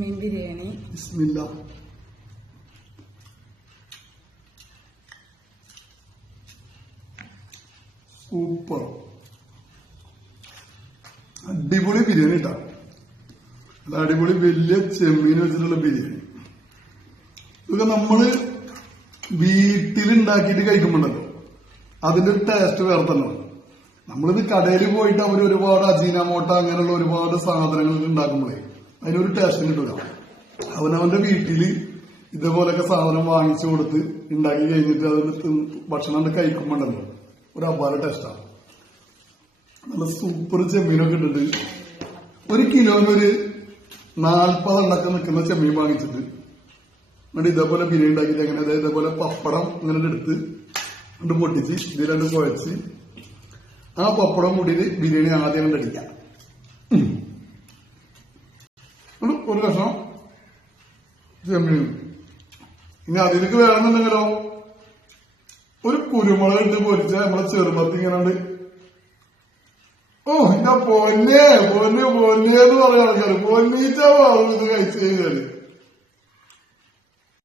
മീൻ ബിരിയാണി. ബിസ്മില്ല അടിപൊളി ബിരിയാണി കേട്ടോ അടിപൊളി വലിയ ചെമ്മീൻ വെച്ചിട്ടുള്ള ബിരിയാണി. ഇതൊക്കെ നമ്മൾ വീട്ടിലുണ്ടാക്കിയിട്ട് കഴിക്കുമ്പോണ്ടല്ലോ. അതിന്റെ ഒരു ടേസ്റ്റ് വേറെ തന്നെ. നമ്മളിത് കടയിൽ പോയിട്ട് അവർ ഒരുപാട് അജീനമോട്ട അങ്ങനെയുള്ള ഒരുപാട് സാധനങ്ങൾ ഉണ്ടാക്കുമ്പോഴേ അതിനൊരു ടേസ്റ്റ് കിട്ടില്ല അവനവന്റെ വീട്ടിൽ ഇതേപോലൊക്കെ സാധനം വാങ്ങിച്ചു കൊടുത്ത് ഉണ്ടാക്കി കഴിഞ്ഞിട്ട് അതിന് ഭക്ഷണം കഴിക്കുമ്പോണ്ടല്ലോ. ഒരു അപാര ടേസ്റ്റാണ് നല്ല സൂപ്പർ ചെമ്മീനൊക്കെ ഇട്ടിട്ട് ഒരു കിലോനൊരു നാൽപ്പതെണ്ണൊക്കെ നിൽക്കുന്ന ചെമ്മീൻ വാങ്ങിച്ചിട്ട് എന്നിട്ട് ഇതേപോലെ ബിരിയാണി ഉണ്ടാക്കിയിട്ട് അങ്ങനെ അതായത് ഇതേപോലെ പപ്പടം ഇങ്ങനെ എടുത്ത് എന്നിട്ട് പൊട്ടിച്ച് ഇതിൽ രണ്ട് കുഴച്ച് ആ പപ്പടം കൂടിയിട്ട് ബിരിയാണി ആദ്യം കണ്ട് ഒരു കഷ്ണം ചെമ്മീൻ. ഇനി അതിലേക്ക് വേണമെന്നുണ്ടെങ്കിലോ ഒരു കുരുമുളക് ഇട്ട് പൊരിച്ച നമ്മളെ ചെറുപ്പത്തി ഇങ്ങനെ ഓ എന്റെ പൊന്നെ പൊന്നെ പൊന്നെ എന്ന് പറയാൻ ആൾക്കാര്. പറഞ്ഞു ഇത് കഴിച്ചു കഴിഞ്ഞാൽ.